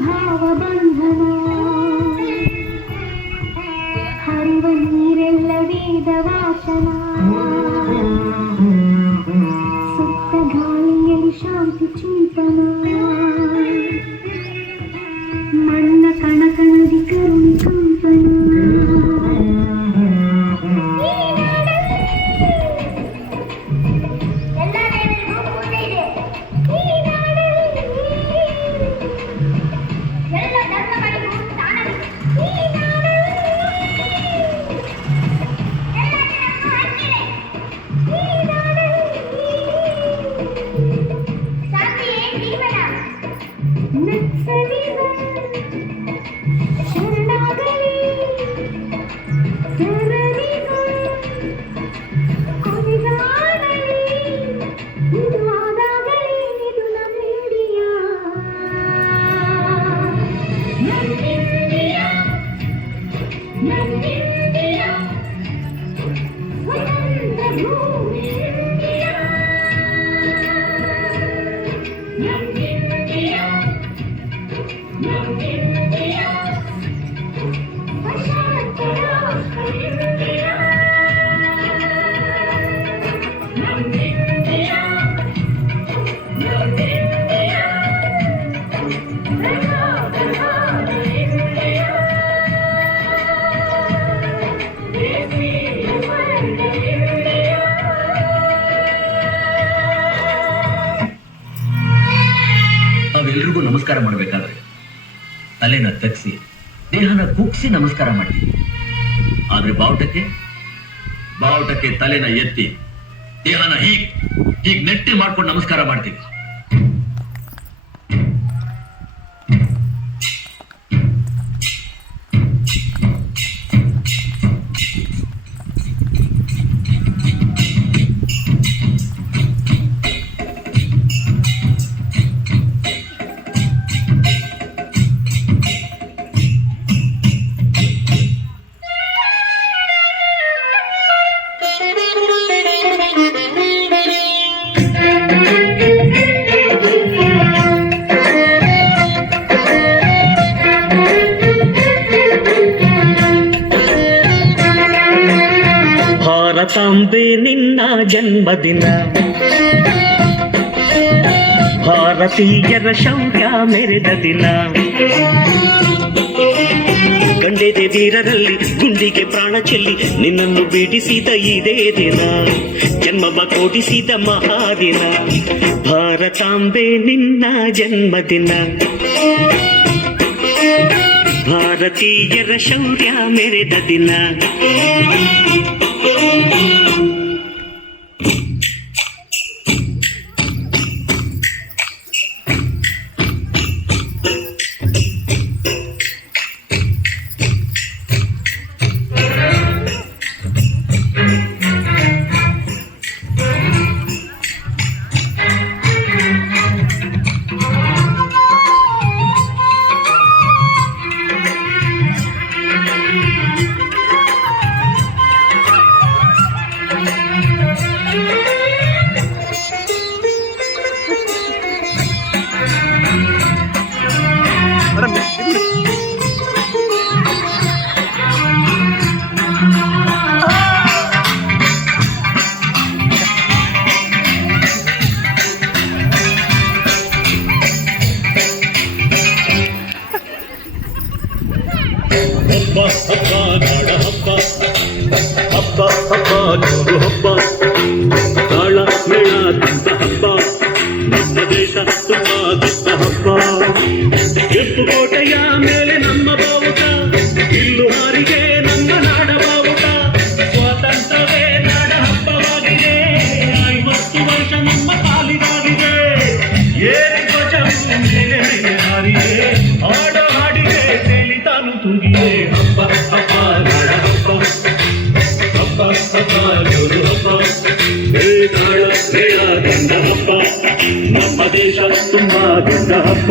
ಭಾವಬಂಧನ ಹರಿವ ನೀರೆಲ್ಲ ವೇದ ವಾಚನ ಸುತ್ತ ಗಾಳಿಯಲ್ಲಿ ಶಾಂತಿ ಚಿಂತನ ಮಣ್ಣ ಕಣಕಣದಿ ಕರುಣಿ ಕಂಪನ ನಾವೆಲ್ರಿಗೂ ನಮಸ್ಕಾರ ಮಾಡಬೇಕಾದ್ರೆ ತಲೆನ ತಗ್ಸಿ ದೇಹನ ಕುಗ್ಸಿ ನಮಸ್ಕಾರ ಮಾಡ್ತೀವಿ. ಆದ್ರೆ ಬಾವುಟಕ್ಕೆ ತಲೆನ ಎತ್ತಿ ದೇಹನ ಹೀಗ್ ನೆಟ್ಟಿ ಮಾಡ್ಕೊಂಡು ನಮಸ್ಕಾರ ಮಾಡ್ತೀವಿ. ಭಾರತಾಂಬೆ ನಿನ್ನ ಜನ್ಮದಿನ, ಭಾರತೀಯರ ಶೌರ್ಯ ಮೆರೆದ ದಿನ. ಗಂಡೆದೆ ವೀರರಲ್ಲಿ ಗುಂಡಿಗೆ ಪ್ರಾಣ ಚೆಲ್ಲಿ ನಿನ್ನನ್ನು ಬಿಡಿಸಿದ ಇದೇ ದಿನ, ಜನ್ಮವ ಕೊಡಿಸಿದ ಮಹಾದಿನ. ಭಾರತಾಂಬೆ ನಿನ್ನ ಜನ್ಮದಿನ, ಭಾರತೀಯರ ಶೌರ್ಯ ಮೆರೆದ ದಿನ. ಹಬ್ಬ ಹಬ್ಬ ನಾಡ ಹಬ್ಬ, ಹಬ್ಬ ಹಬ್ಬ ಜೋರು ಹಬ್ಬ, ತಾಳ ಮೇಳ ತಂದ ಹಬ್ಬ, ನಮ್ಮ ದೇಶ ತುಂಬ ದೊಡ್ಡ ಹಬ್ಬ. ಕೆಂಪು ಕೋಟೆಯ ಮೇಲೆ ನಮ್ಮ ಬಾವುಟ, ಇಲ್ಲು ಹಾರಿಗೆ ನಮ್ಮ ನಾಡ ಬಾವುಟ. ಸ್ವಾತಂತ್ರ್ಯವೇ ನಾಡ ಹಬ್ಬವಾಗಿದೆ, 50 ವರ್ಷ ನಮ್ಮ ಪಾಲಿಗಾಗಿದೆ. ಏರಿ ಧ್ವಜವು ಮೇಲೆ ಹಾರಿದೆ, ಆಡೋ ಹಾಡಿಗೆ ತೇಲಿತಾನು ತೂಗಿದೆ. ಹಬ್ಬ ಹಬ್ಬ ನಾಡ ಹಬ್ಬ, ಹಬ್ಬ ಹಬ್ಬ ಜೋರು ಹಬ್ಬ, ತಾಳ ಮೇಳ ತಂದ ಹಬ್ಬ, ನಮ್ಮ ದೇಶ ತುಂಬ ದೊಡ್ಡ ಹಬ್ಬ.